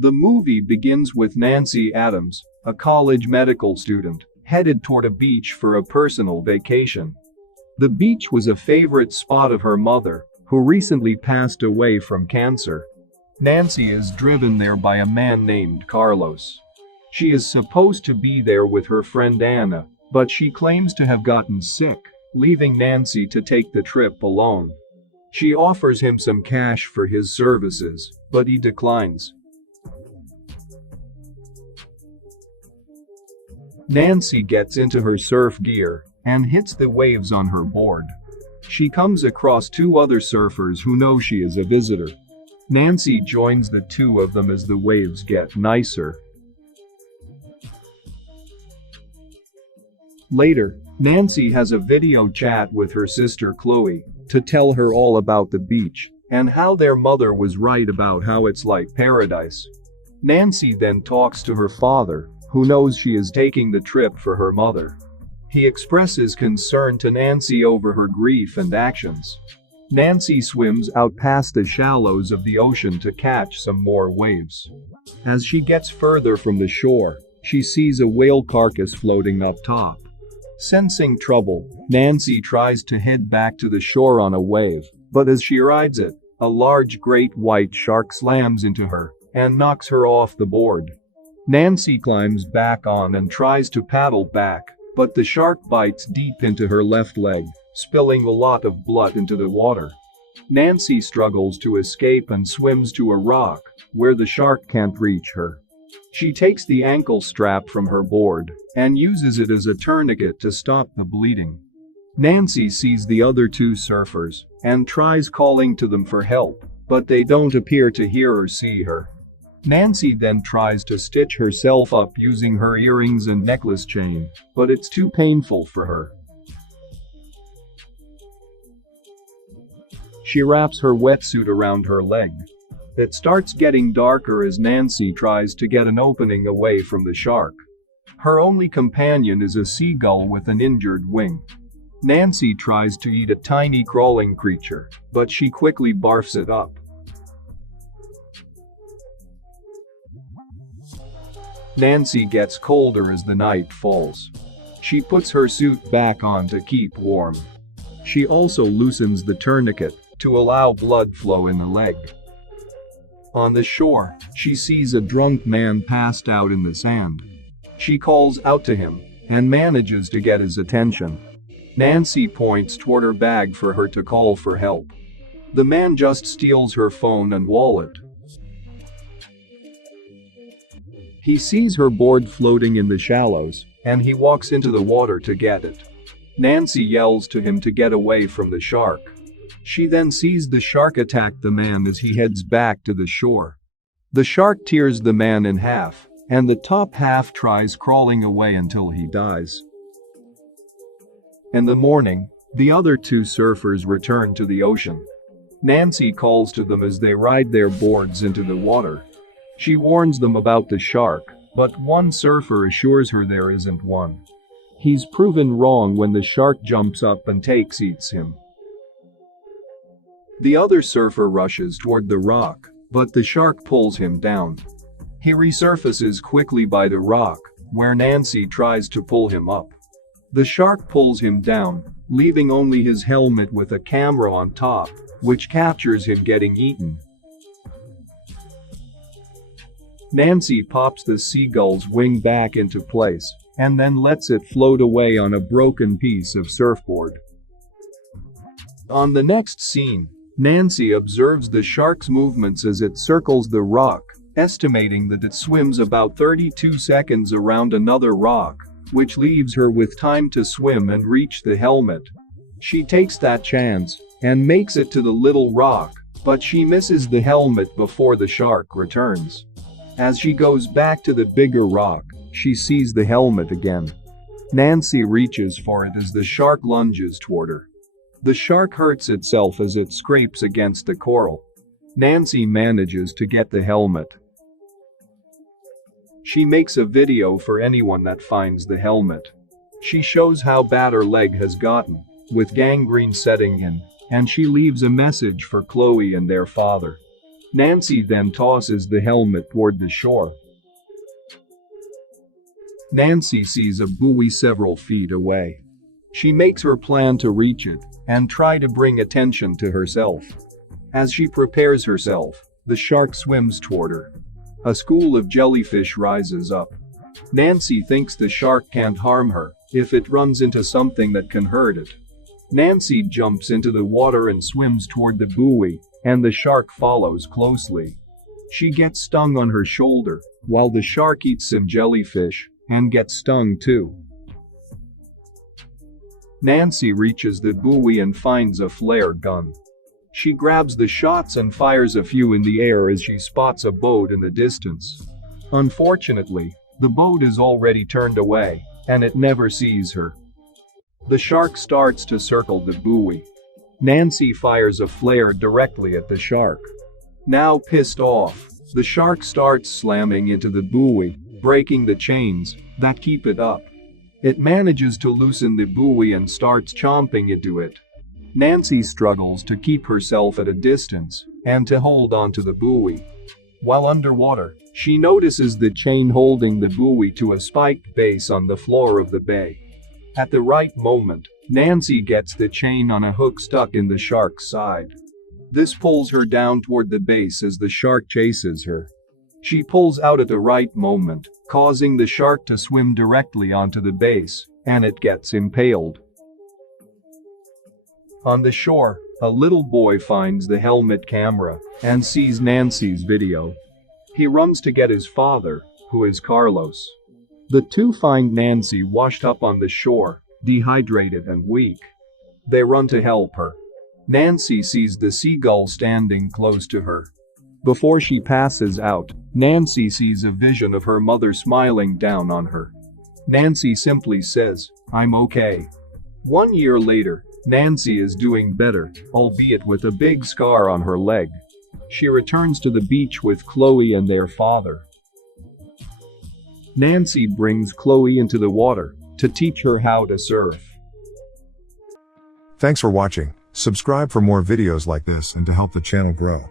The movie begins with Nancy Adams, a college medical student, headed toward a beach for a personal vacation. The beach was a favorite spot of her mother, who recently passed away from cancer. Nancy is driven there by a man named Carlos. She is supposed to be there with her friend Anna, but she claims to have gotten sick, leaving Nancy to take the trip alone. She offers him some cash for his services, but he declines. Nancy gets into her surf gear and hits the waves on her board. She comes across two other surfers who know she is a visitor. Nancy joins the two of them as the waves get nicer. Later, Nancy has a video chat with her sister Chloe to tell her all about the beach and how their mother was right about how it's like paradise. Nancy then talks to her father, who knows she is taking the trip for her mother. He expresses concern to Nancy over her grief and actions. Nancy swims out past the shallows of the ocean to catch some more waves. As she gets further from the shore, she sees a whale carcass floating up top. Sensing trouble, Nancy tries to head back to the shore on a wave, but as she rides it, a large great white shark slams into her and knocks her off the board. Nancy climbs back on and tries to paddle back, but the shark bites deep into her left leg, spilling a lot of blood into the water. Nancy struggles to escape and swims to a rock, where the shark can't reach her. She takes the ankle strap from her board and uses it as a tourniquet to stop the bleeding. Nancy sees the other two surfers and tries calling to them for help, but they don't appear to hear or see her. Nancy then tries to stitch herself up using her earrings and necklace chain, but it's too painful for her. She wraps her wetsuit around her leg. It starts getting darker as Nancy tries to get an opening away from the shark. Her only companion is a seagull with an injured wing. Nancy tries to eat a tiny crawling creature, but she quickly barfs it up. Nancy gets colder as the night falls. She puts her suit back on to keep warm. She also loosens the tourniquet to allow blood flow in the leg. On the shore, she sees a drunk man passed out in the sand. She calls out to him and manages to get his attention. Nancy points toward her bag for her to call for help. The man just steals her phone and wallet. He sees her board floating in the shallows, and he walks into the water to get it. Nancy yells to him to get away from the shark. She then sees the shark attack the man as he heads back to the shore. The shark tears the man in half, and the top half tries crawling away until he dies. In the morning, the other two surfers return to the ocean. Nancy calls to them as they ride their boards into the water. She warns them about the shark, but one surfer assures her there isn't one. He's proven wrong when the shark jumps up and eats him. The other surfer rushes toward the rock, but the shark pulls him down. He resurfaces quickly by the rock, where Nancy tries to pull him up. The shark pulls him down, leaving only his helmet with a camera on top, which captures him getting eaten. Nancy pops the seagull's wing back into place and then lets it float away on a broken piece of surfboard. On the next scene, Nancy observes the shark's movements as it circles the rock, estimating that it swims about 32 seconds around another rock, which leaves her with time to swim and reach the helmet. She takes that chance and makes it to the little rock, but she misses the helmet before the shark returns. As she goes back to the bigger rock, she sees the helmet again. Nancy reaches for it as the shark lunges toward her. The shark hurts itself as it scrapes against the coral. Nancy manages to get the helmet. She makes a video for anyone that finds the helmet. She shows how bad her leg has gotten, with gangrene setting in, and she leaves a message for Chloe and their father. Nancy then tosses the helmet toward the shore. Nancy sees a buoy several feet away. She makes her plan to reach it and try to bring attention to herself. As she prepares herself, the shark swims toward her. A school of jellyfish rises up. Nancy thinks the shark can't harm her if it runs into something that can hurt it. Nancy jumps into the water and swims toward the buoy, and the shark follows closely. She gets stung on her shoulder, while the shark eats some jellyfish and gets stung too. Nancy reaches the buoy and finds a flare gun. She grabs the shots and fires a few in the air as she spots a boat in the distance. Unfortunately, the boat is already turned away, and it never sees her. The shark starts to circle the buoy. Nancy fires a flare directly at the shark. Now pissed off, the shark starts slamming into the buoy, breaking the chains that keep it up. It manages to loosen the buoy and starts chomping into it. Nancy struggles to keep herself at a distance and to hold onto the buoy. While underwater, she notices the chain holding the buoy to a spiked base on the floor of the bay. At the right moment, Nancy gets the chain on a hook stuck in the shark's side. This pulls her down toward the base as the shark chases her. She pulls out at the right moment, causing the shark to swim directly onto the base, and it gets impaled. On the shore, a little boy finds the helmet camera and sees Nancy's video. He runs to get his father, who is Carlos. The two find Nancy washed up on the shore, dehydrated and weak. They run to help her. Nancy sees the seagull standing close to her. Before she passes out, Nancy sees a vision of her mother smiling down on her. Nancy simply says, "I'm okay." 1 year later, Nancy is doing better, albeit with a big scar on her leg. She returns to the beach with Chloe and their father. Nancy brings Chloe into the water to teach her how to surf. Thanks for watching. Subscribe for more videos like this and to help the channel grow.